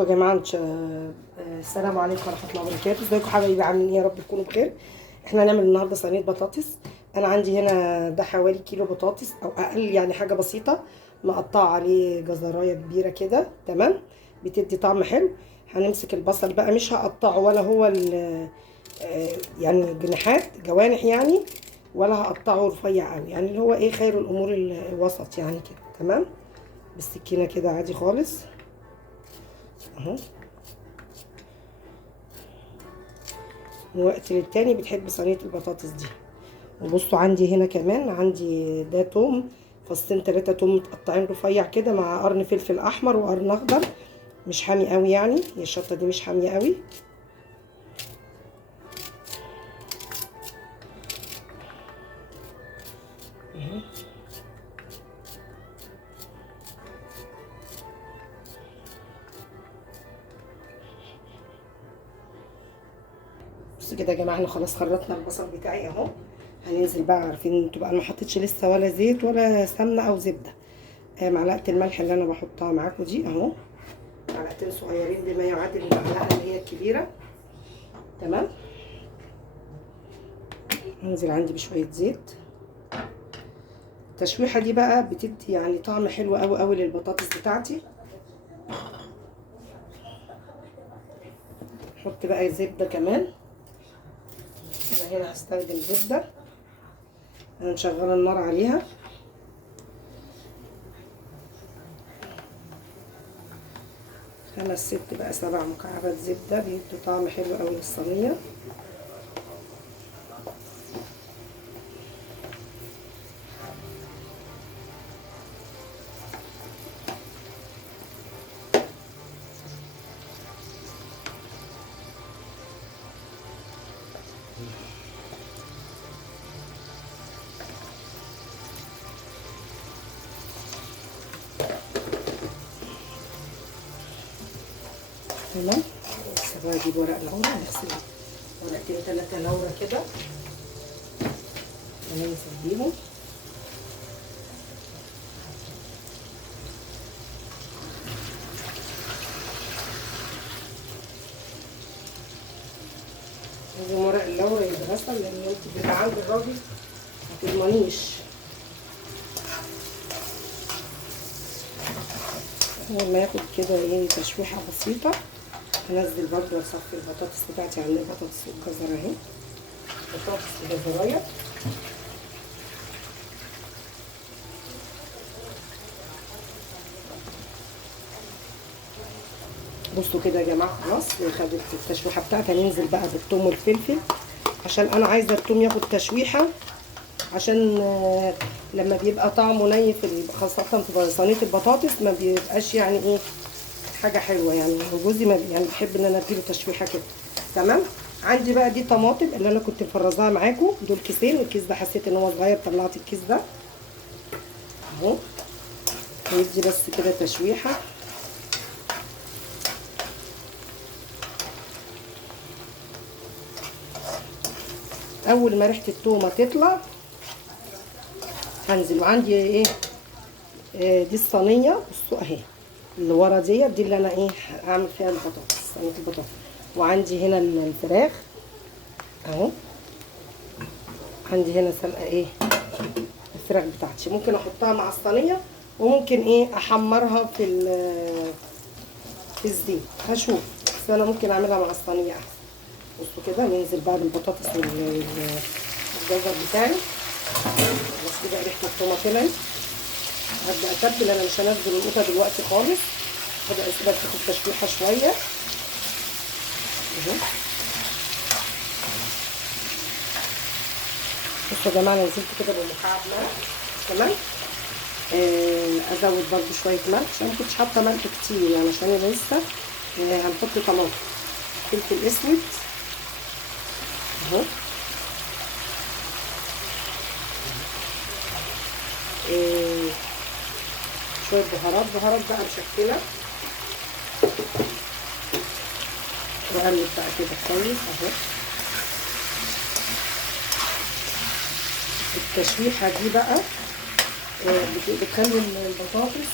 يا جماعه السلام عليكم ورحمه الله وبركاته. ازيكم حبايبي؟ عاملين ايه؟ يا رب تكونوا بخير. احنا هنعمل النهارده صينيه بطاطس. انا عندي هنا ده حوالي كيلو بطاطس او اقل، يعني حاجه بسيطه. مقطعه عليه جزرايه كبيره كده، تمام. بتدي طعم حلو. هنمسك البصل بقى، مش هقطعه ولا هو يعني جناحات جوانح يعني، ولا هقطعه رفيع قوي، يعني اللي هو ايه، خير الامور الوسط يعني كده، تمام. بالسكينه كده عادي خالص اهو. من وقت للتاني بتحب صينية البطاطس دي. وبصوا عندي هنا كمان، عندي ده توم، فصين 3 توم متقطعين رفيع كده، مع قرن فلفل احمر وقرن اخضر. مش حامي قوي يعني، هي الشطه دي مش حاميه قوي. بصوا كده يا جماعه، احنا خلاص خرطنا البصل بتاعي اهو. هننزل بقى، عارفين انتوا بقى، ما حطيتش لسه ولا زيت ولا سمنه او زبده. معلقه الملح اللي انا بحطها معاكم دي اهو، معلقتين صغيرين بما يعادل المعلقه اللي هي الكبيره، تمام. هنزل عندي بشويه زيت. التشويحه دي بقى بتدي يعني طعم حلو قوي قوي للبطاطس بتاعتي. احط بقى زبده كمان. انا هنا هستخدم زبده. انا مشغله النار عليها. خمس ست بقى 7 مكعبات زبده بيدوا طعم حلو قوي للصينيه. تمام. بس بقى اجيب ورق لورا، نغسل ورقتين 3 لورا كده، وننزل بيهم. لازم ورق اللورا يتغسل، لان انت بيبقى عند الراجل ما تضمنيش. اول ما ياخد كده ايه تشويحه بسيطه، هنزل برضو واصفي البطاطس بتاعتي. عندي بطاطس والجزر اهي، بطاطس وجزرايه. بصوا كده يا جماعه، خلاص خدت التشويحه بتاعتي. هننزل بقى بالثوم والفلفل، عشان انا عايزه الثوم ياخد تشويحه، عشان لما بيبقى طعمه ني خاصه في صينيه البطاطس ما بيبقاش يعني ايه حاجه حلوه يعني. جوزي ما يعني بيحب ان انا اديله تشويحه كده، تمام. عندي بقى دي طماطم اللي انا كنت مفرزاها معاكم، دول كيسين. الكيس ده حسيت ان هو صغير، طلعت الكيس ده اهو. هيدي بس كده تشويحه. اول ما ريحه التومه تطلع هنزل. وعندي ايه دي الصينيه، بصوا اهي اللي ورا دي اللي انا ايه هعمل فيها البطاطس، صينيه البطاطس. وعندي هنا الفراخ اهو. عندي هنا سلقه ايه الفراخ بتاعتي، ممكن احطها مع الصينيه، وممكن ايه احمرها في الزيت، هشوف. بس انا ممكن اعملها مع الصينيه احسن. بصوا كده، ننزل بقى بالبطاطس والجزر بتاعي. بس كده ريحه التومه طلعت. هبدا اتبل. انا مش هنزل القوطه دلوقتي خالص، هبدا اسيبها تاخد تشويحه شويه اهو. بصوا يا جماعه، انا نزلت كده بمكعب ملح، تمام. ازود برده شويه ملح، عشان ما كنتش حاطه ملح كتير يعني، عشان انا لسه هنحط طماطم. فلفل اسود اهو. شويه بهارات بقى مشكله، واقلب بقى كده كويس اهو. التشويحه دي بقى بتخلي البطاطس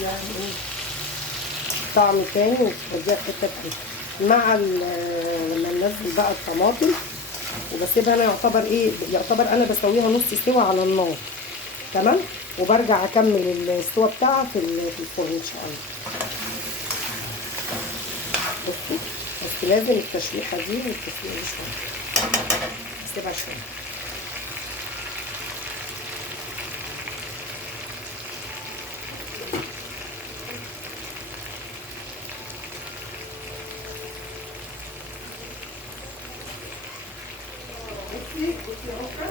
يعني ايه طعم تاني وبتوديها في حته تانيه مع لما ننزل بقى الطماطم. وبسيبها انا يعتبر انا بسويها نص سوا على النار. تمام. وبرجع اكمل السوا بتاعها في الفرن ان شاء الله. بصوا، بس لازم التشويحه دي والتسويه دي شويه. اسيبها شويه. بصي يا أخرى.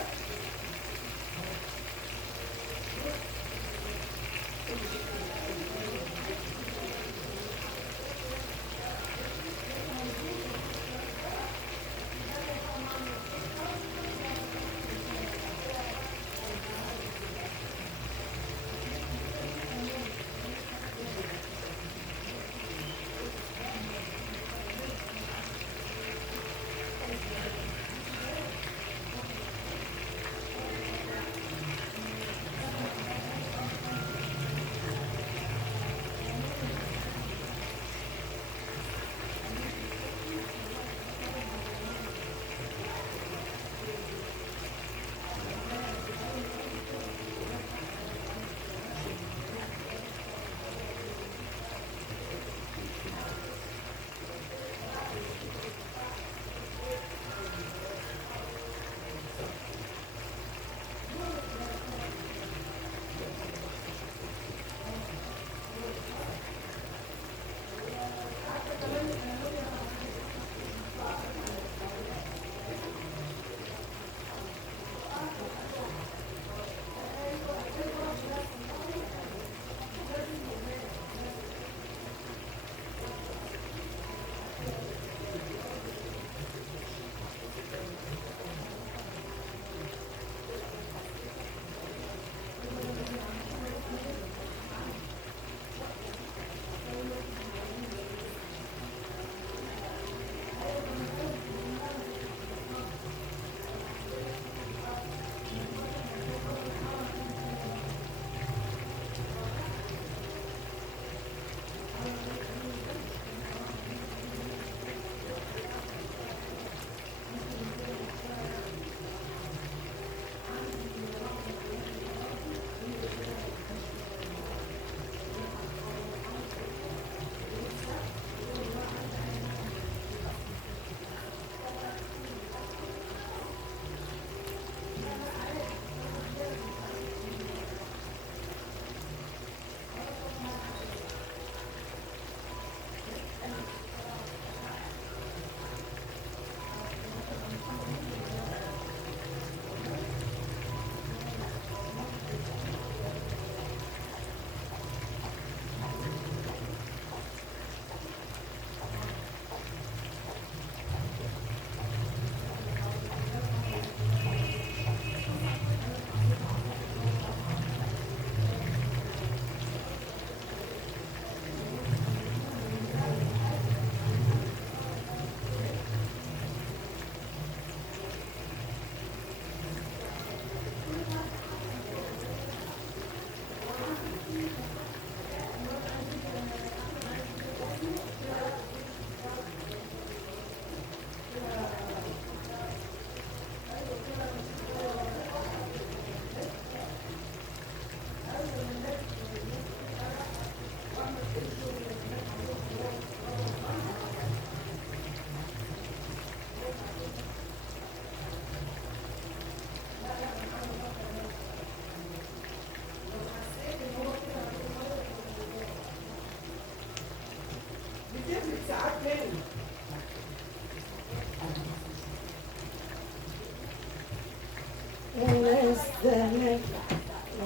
الزمن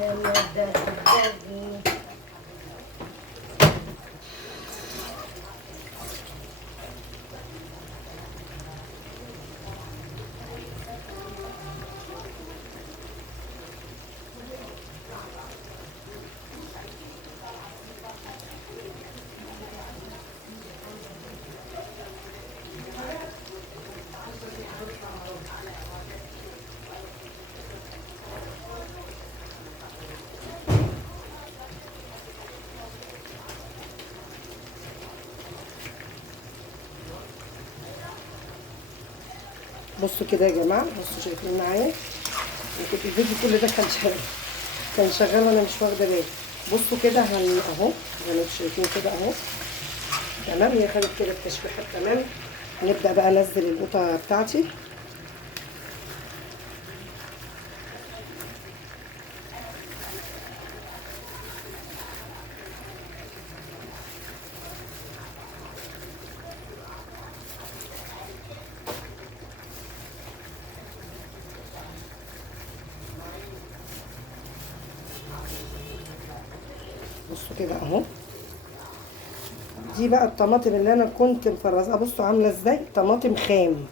يا مدد. بصوا كده يا جماعه، بصوا شايفين معايا؟ كنت الفيديو كل ده كان شغال وانا مش واخده بالي. بصوا كده اهو زي ما انتم شايفين كده اهو. تمام، هي خدت كده التشويحه تمام. نبدا بقى انزل القطه بتاعتي. بصوا كده اهو. دي بقى الطماطم اللي انا كنت مفرزاها، بصوا عامله ازاي، طماطم خام.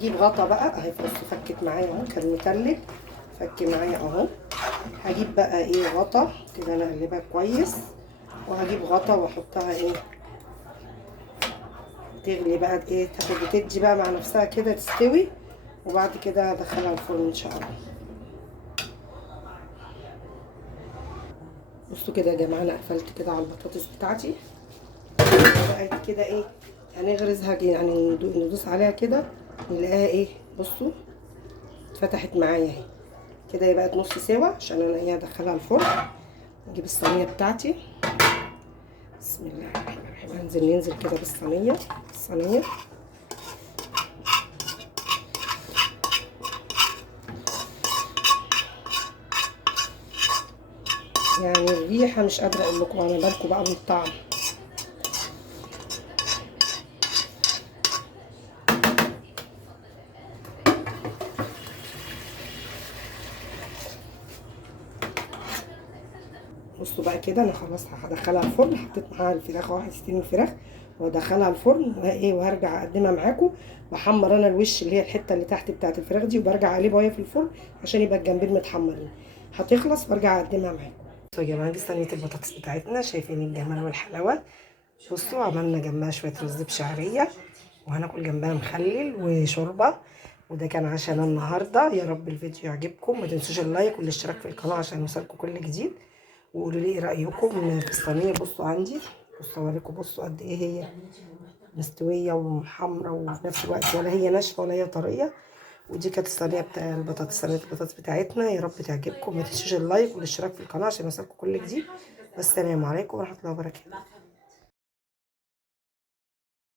جيب غطا بقى اهي، بصوا فكت معايا اهو، كان متلج فك معايا اهو. هجيب بقى ايه غطا كده، انا اقلبها كويس، وهجيب غطا واحطها ايه تغلي بقى ايه، تاخد وتدي بقى مع نفسها كده تستوي، وبعد كده هدخلها الفرن ان شاء الله. بصوا كده يا جماعه، انا قفلت كده على البطاطس بتاعتي بقت كده ايه، هنغرزها يعني ندوس عليها كده نلاقيها ايه، بصوا اتفتحت معايا اهي كده، هي بقت نص سوا عشان انا ايه هدخلها الفرن. نجيب الصينيه بتاعتي، بسم الله الرحمن الرحيم، ننزل كده بالصينيه. يعني الريحه مش قادره اقول لكم، انا بالكم بقى من الطعم. بصوا بقى كده، انا خلاص هدخلها الفرن، حطيت معاها الفراخ اهو، هتستوي الفراخ وادخلها الفرن وايه، وهرجع اقدمها معاكم. بحمر انا الوش اللي هي الحته اللي تحت بتاعه الفراخ دي، وبرجع اقلبها وهي في الفرن عشان يبقى الجنبين متحمرين. هتخلص وارجع اقدمها معاكم. بصوا يا جماعه، دي صينيه البطاطس بتاعتنا، شايفين الجمال والحلاوه. بصوا عملنا جنبها شويه رز بشعريه، وهناكل جنبها مخلل وشوربه. وده كان عشان النهارده. يا رب الفيديو يعجبكم، ما تنسوش اللايك والاشتراك في القناه عشان يوصلكم كل جديد. وقولوا لي ايه رايكم في الصينيه. بصوا عندي، بصوا اوريكم، بصوا قد ايه هي مستويه ومحمره، وفي نفس الوقت ولا هي ناشفه ولا هي طريه. ودي كانت الصينيه بتاع البطاطس، صينيه البطاطس بتاعتنا. يا رب تعجبكم، ما تنسوش اللايك والاشتراك في القناه عشان يوصلكم كل جديد. والسلام عليكم ورحمه الله وبركاته.